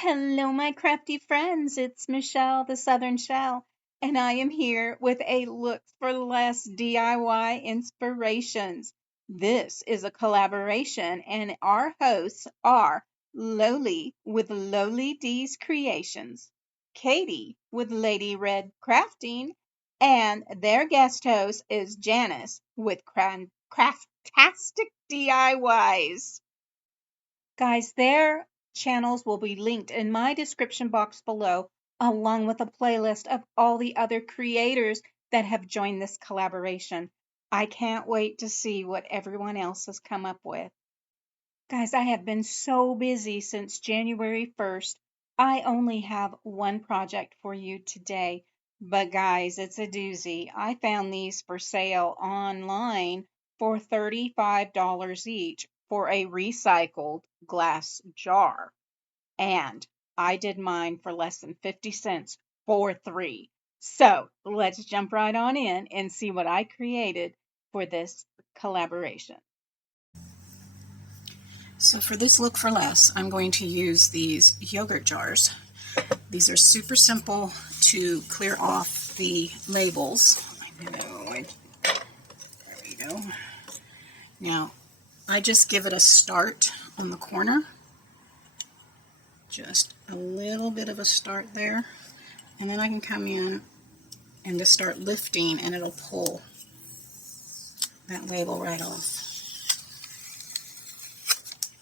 Hello, my crafty friends. It's Michelle, the Southern Shell, and I am here with a Looks for Less DIY inspirations. This is a collaboration, and our hosts are Loli with Loli D's Creations, Katie with Lady Red Crafting, and their guest host is Janis with Craftastic DIYs. Guys, their channels will be linked in my description box below, along with a playlist of all the other creators that have joined this collaboration. I can't wait to see what everyone else has come up with. Guys, I have been so busy since January 1st. I only have one project for you today. But guys, it's a doozy. I found these for sale online for $35 each for a recycled glass jar. And I did mine for less than 50 cents for three. So let's jump right on in and see what I created for this collaboration. So for this look for less, I'm going to use these yogurt jars. These are super simple to clear off the labels. There we go. Now, I just give it a start on the corner. Just a little bit of a start there. And then I can come in and just start lifting and it'll pull that label right off.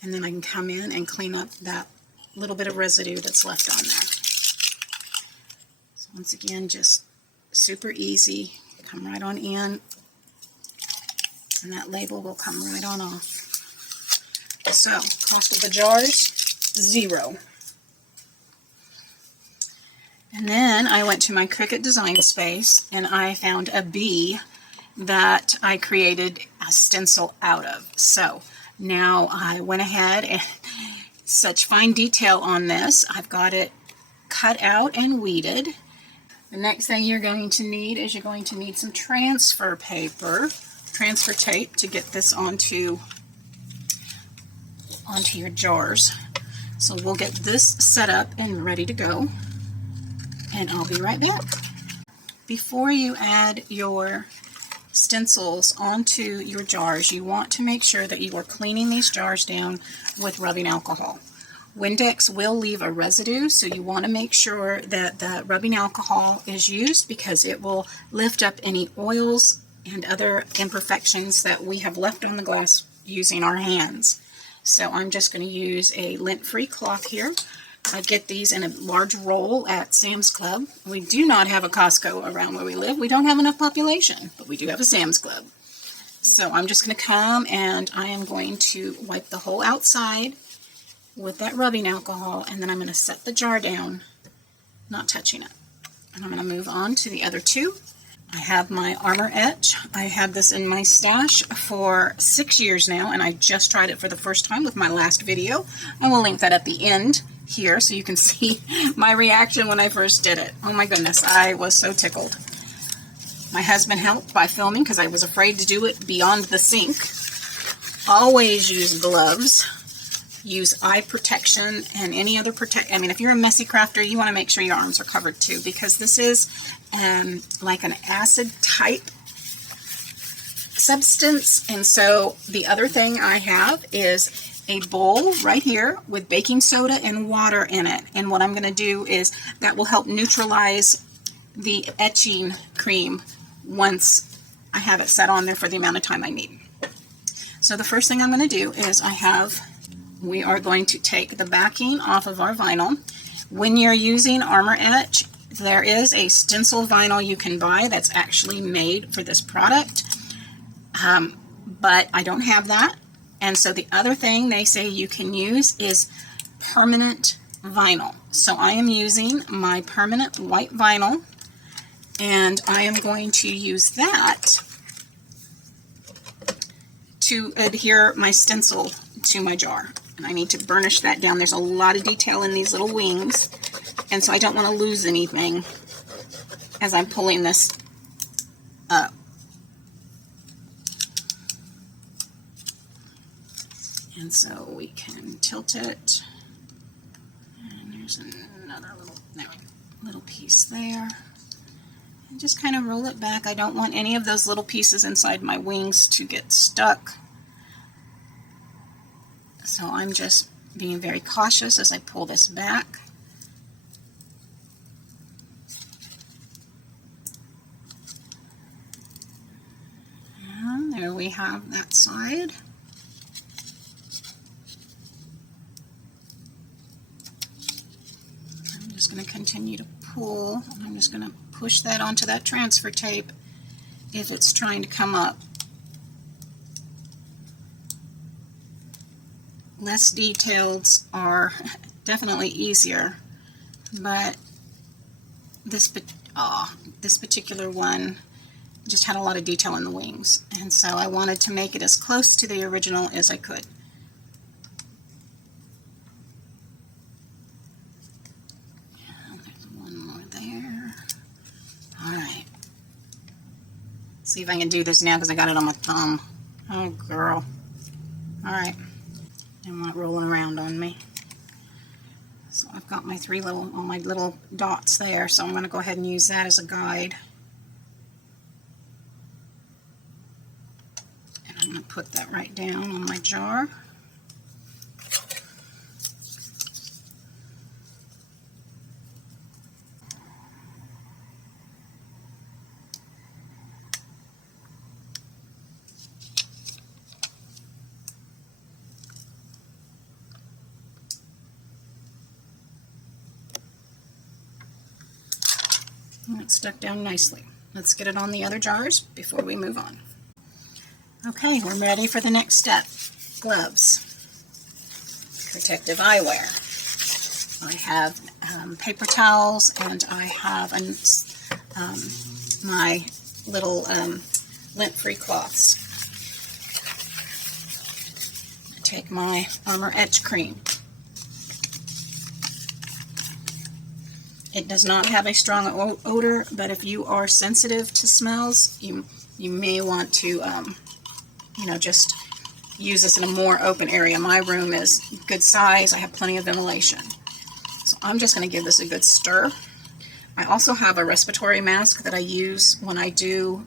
And then I can come in and clean up that little bit of residue that's left on there. So once again, just super easy. Come right on in, and that label will come right on off. So, cost of the jars, $0. And then I went to my Cricut design space, and I found a bee that I created a stencil out of. So, now I went ahead and such fine detail on this. I've got it cut out and weeded. The next thing you're going to need is you're going to need some transfer paper, transfer tape to get this onto your jars. So we'll get this set up and ready to go, and I'll be right back. Before you add your stencils onto your jars, you want to make sure that you are cleaning these jars down with rubbing alcohol. Windex will leave a residue, so you want to make sure that the rubbing alcohol is used because it will lift up any oils and other imperfections that we have left on the glass using our hands. So I'm just going to use a lint-free cloth here. I get these in a large roll at Sam's Club. We do not have a Costco around where we live. We don't have enough population, but we do have a Sam's Club. So I'm just going to come and I am going to wipe the whole outside with that rubbing alcohol, and then I'm going to set the jar down, not touching it. And I'm going to move on to the other two. I have my Armor Etch. I had this in my stash for 6 years now, and I just tried it for the first time with my last video. I will link that at the end here so you can see my reaction when I first did it. Oh my goodness, I was so tickled. My husband helped by filming because I was afraid to do it beyond the sink. Always use gloves. Use eye protection and any other if you're a messy crafter, you want to make sure your arms are covered too, because this is like an acid type substance. And so the other thing I have is a bowl right here with baking soda and water in it. And what I'm going to do is that will help neutralize the etching cream once I have it set on there for the amount of time I need. So the first thing I'm going to do is we are going to take the backing off of our vinyl. When you're using Armor Etch, there is a stencil vinyl you can buy that's actually made for this product, but I don't have that. And so the other thing they say you can use is permanent vinyl. So I am using my permanent white vinyl, and I am going to use that to adhere my stencil to my jar. And I need to burnish that down. There's a lot of detail in these little wings, and so I don't want to lose anything as I'm pulling this up. And so we can tilt it. And There's another little piece there. And just kind of roll it back. I don't want any of those little pieces inside my wings to get stuck. So I'm just being very cautious as I pull this back. And there we have that side. I'm just going to continue to pull. I'm just going to push that onto that transfer tape if it's trying to come up. Less details are definitely easier, but this particular one just had a lot of detail in the wings, and so I wanted to make it as close to the original as I could. There's one more there. Alright. See if I can do this now because I got it on my thumb. Oh girl. Alright. And not rolling around on me. So I've got my all my little dots there, so I'm going to go ahead and use that as a guide. And I'm going to put that right down on my jar. And it's stuck down nicely. Let's get it on the other jars before we move on. Okay, we're ready for the next step. Gloves. Protective eyewear. I have paper towels, and I have my little lint-free cloths. I take my Armor Etch Cream. It does not have a strong odor, but if you are sensitive to smells, you may want to, just use this in a more open area. My room is good size. I have plenty of ventilation. So I'm just going to give this a good stir. I also have a respiratory mask that I use when I do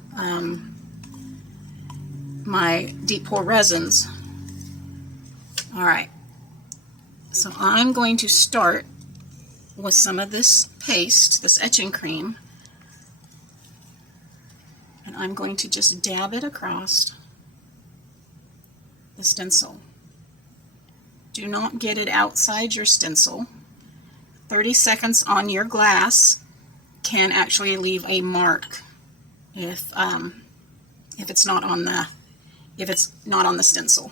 my deep pour resins. All right. So I'm going to start with some of this paste, this etching cream, and I'm going to just dab it across the stencil. Do not get it outside your stencil. 30 seconds on your glass can actually leave a mark if it's not on the stencil.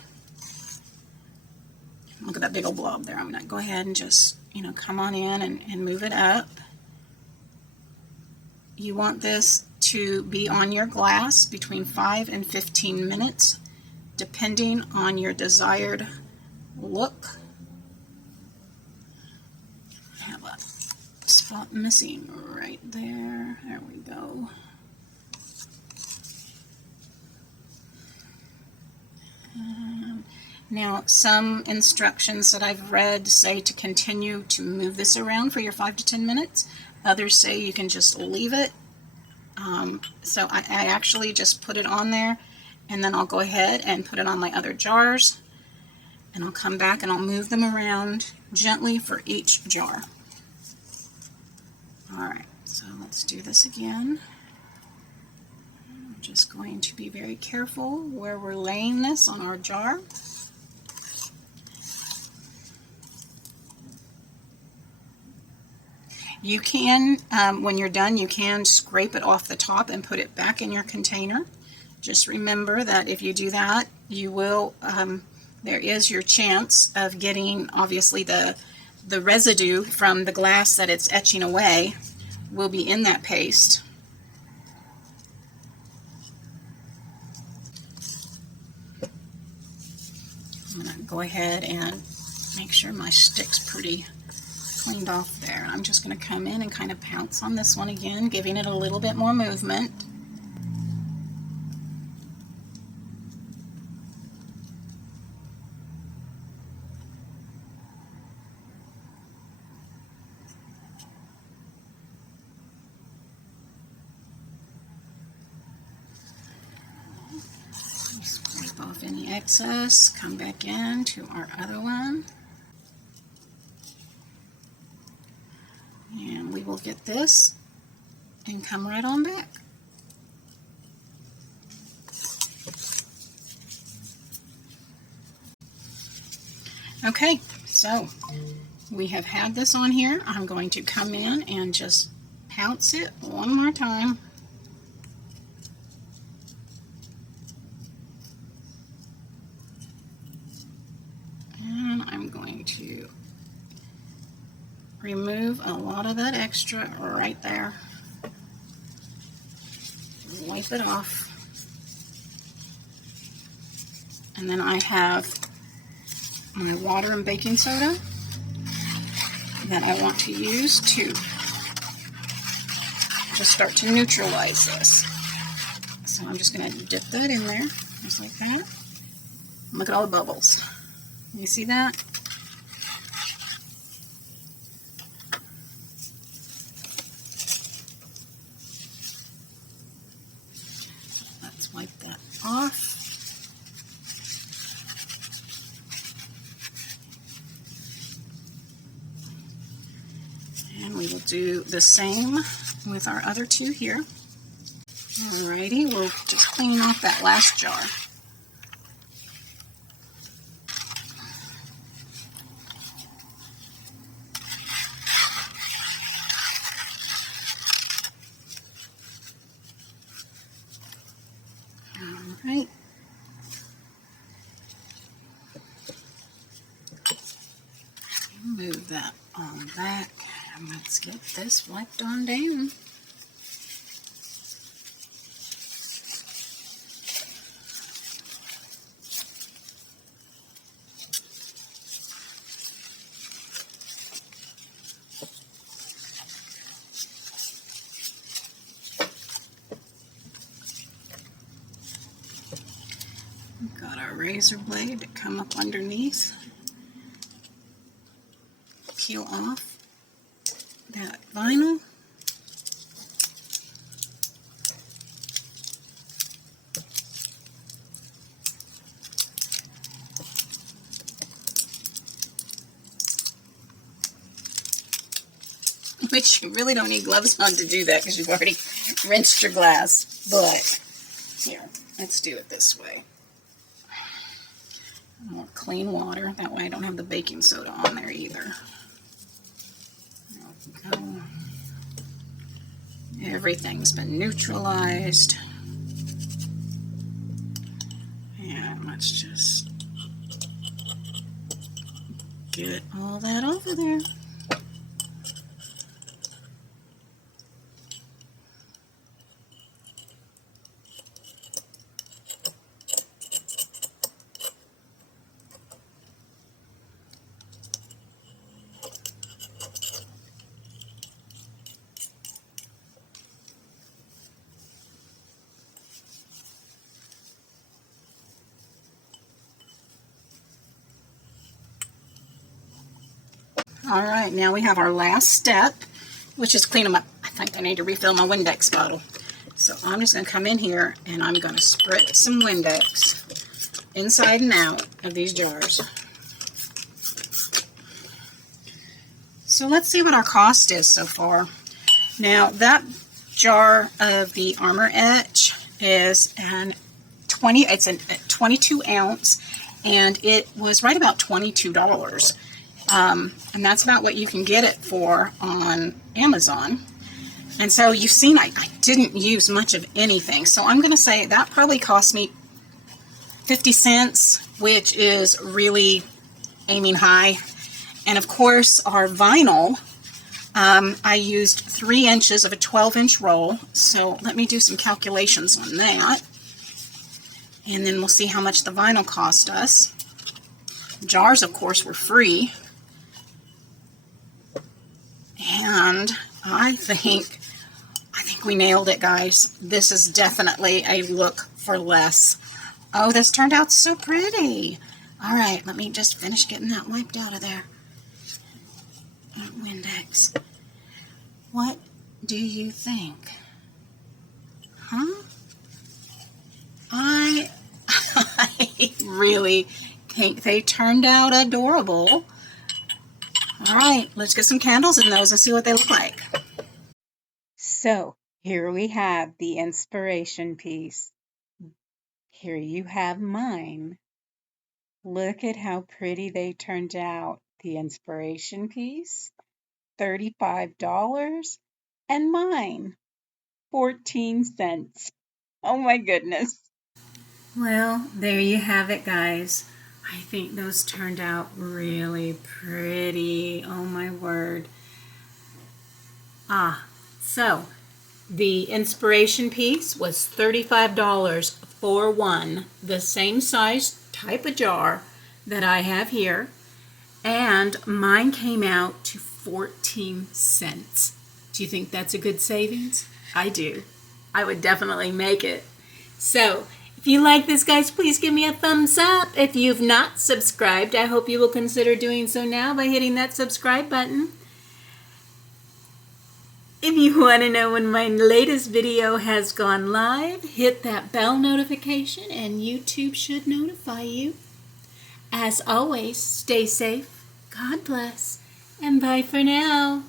Look at that big old blob there. I'm going to go ahead and just come on in and move it up. You want this to be on your glass between 5 and 15 minutes, depending on your desired look. I have a spot missing right there. There we go. Now, some instructions that I've read say to continue to move this around for your 5 to 10 minutes. Others say you can just leave it. So I actually just put it on there, and then I'll go ahead and put it on my other jars, and I'll come back and I'll move them around gently for each jar. Alright, so let's do this again. I'm just going to be very careful where we're laying this on our jar. You can, when you're done, you can scrape it off the top and put it back in your container. Just remember that if you do that, you will, there is your chance of getting, obviously, the residue from the glass that it's etching away will be in that paste. I'm going to go ahead and make sure my stick's pretty cleaned off there. I'm just going to come in and kind of pounce on this one again, giving it a little bit more movement. off any excess, come back in to our other one. And we will get this and come right on back. Okay, so we have had this on here. I'm going to come in and just pounce it one more time. And I'm going to remove a lot of that extra right there. Wipe it off. And then I have my water and baking soda that I want to use to just start to neutralize this. So I'm just going to dip that in there, just like that. Look at all the bubbles. You see that? Let's wipe that off. And we will do the same with our other two here. Alrighty, we'll just clean off that last jar. Alright. Move that on back. And let's get this wiped on down. We've got our razor blade to come up underneath. Peel off that vinyl. Which you really don't need gloves on to do that because you've already rinsed your glass. But here, let's do it this way. More clean water. That way I don't have the baking soda on there either. There we go. Everything's been neutralized. And let's just get all that over there. All right, now we have our last step, which is clean them up. I think I need to refill my Windex bottle. So I'm just going to come in here and I'm going to spritz some Windex inside and out of these jars. So let's see what our cost is so far. Now that jar of the Armor Etch is it's a 22 ounce and it was right about $22. And that's about what you can get it for on Amazon. And so you've seen I didn't use much of anything. So I'm going to say that probably cost me 50 cents, which is really aiming high. And of course our vinyl, I used 3 inches of a 12-inch roll. So let me do some calculations on that. And then we'll see how much the vinyl cost us. Jars, of course, were free. And I think we nailed it, guys. This is definitely a look for less. Oh, this turned out so pretty. All right, let me just finish getting that wiped out of there. Windex. What do you think? Huh? I really pink. They turned out adorable. All right, let's get some candles in those and see what they look like. So here we have the inspiration piece. Here you have mine. Look at how pretty they turned out. The inspiration piece, $35, and mine, 14 cents. Oh my goodness. Well, there you have it, guys. I think those turned out really pretty. Oh my word. So the inspiration piece was $35 for one, the same size type of jar that I have here, and mine came out to 14 cents. Do you think that's a good savings? I do. I would definitely make it. So, if you like this, guys, please give me a thumbs up. If you've not subscribed, I hope you will consider doing so now by hitting that subscribe button. If you want to know when my latest video has gone live, hit that bell notification and YouTube should notify you. As always, stay safe, God bless, and bye for now.